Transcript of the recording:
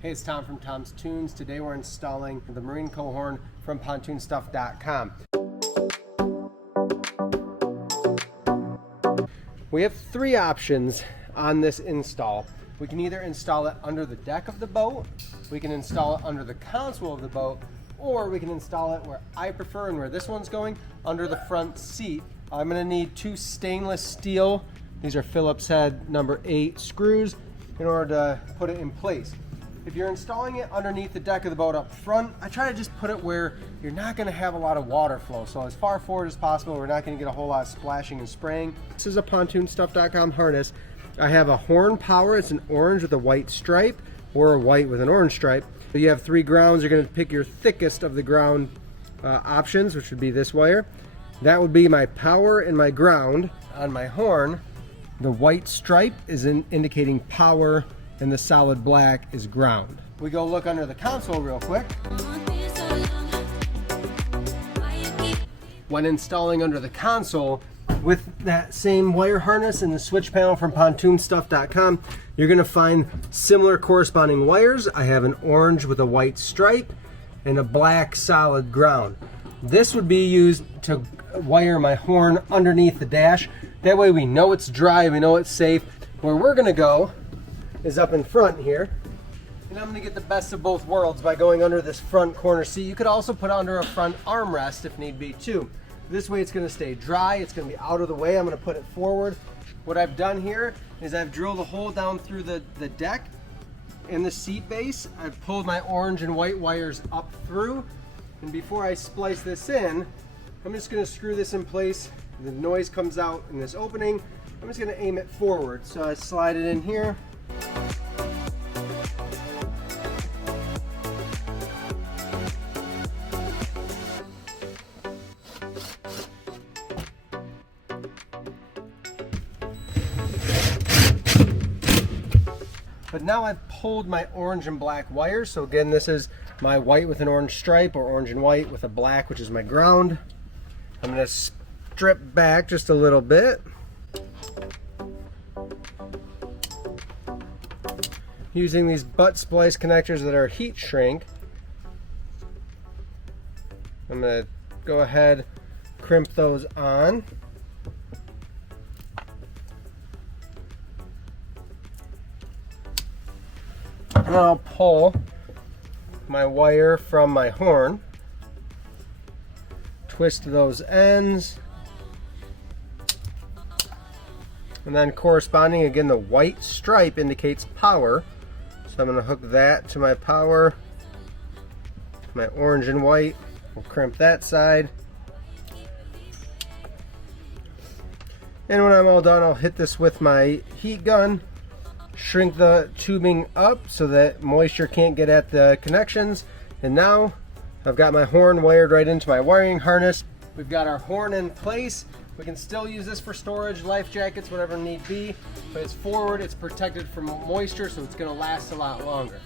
Hey, it's Tom from Tom's Toons. Today we're installing the marine cohorn from PontoonStuff.com. We have three options on this install. We can either install it under the deck of the boat, we can install it under the console of the boat, or we can install it where I prefer and where this one's going, under the front seat. I'm going to need two stainless steel, these are Phillips head number 8 screws, in order to put it in place. If you're installing it underneath the deck of the boat up front, I try to just put it where you're not going to have a lot of water flow. So as far forward as possible, we're not going to get a whole lot of splashing and spraying. This is a PontoonStuff.com harness. I have a horn power. It's an orange with a white stripe, or a white with an orange stripe. So you have 3 grounds. You're going to pick your thickest of the ground options, which would be this wire. That would be my power and my ground. On my horn, the white stripe is indicating power, and the solid black is ground. We go look under the console real quick. When installing under the console, with that same wire harness and the switch panel from PontoonStuff.com, you're gonna find similar corresponding wires. I have an orange with a white stripe and a black solid ground. This would be used to wire my horn underneath the dash. That way we know it's dry, we know it's safe. Where we're gonna go is up in front here, and I'm going to get the best of both worlds by going under this front corner seat. You could also put under a front armrest if need be too. This way it's going to stay dry, it's going to be out of the way. I'm going to put it forward. What I've done here is I've drilled a hole down through the deck and the seat base. I've pulled my orange and white wires up through, and before I splice this in, I'm just going to screw this in place. The noise comes out in this opening. I'm just going to aim it forward. So I slide it in here. But now I've pulled my orange and black wires. So again, this is my white with an orange stripe, or orange and white with a black, which is my ground. I'm going to strip back just a little bit. Using these butt splice connectors that are heat shrink, I'm going to go ahead, crimp those on. And I'll pull my wire from my horn, twist those ends, and then corresponding, again, the white stripe indicates power. So I'm going to hook that to my power. My orange and white, we'll crimp that side. And when I'm all done, I'll hit this with my heat gun, shrink the tubing up so that moisture can't get at the connections. And now I've got my horn wired right into my wiring harness. We've got our horn in place. We can still use this for storage, life jackets, whatever need be, but it's forward, it's protected from moisture, so it's going to last a lot longer.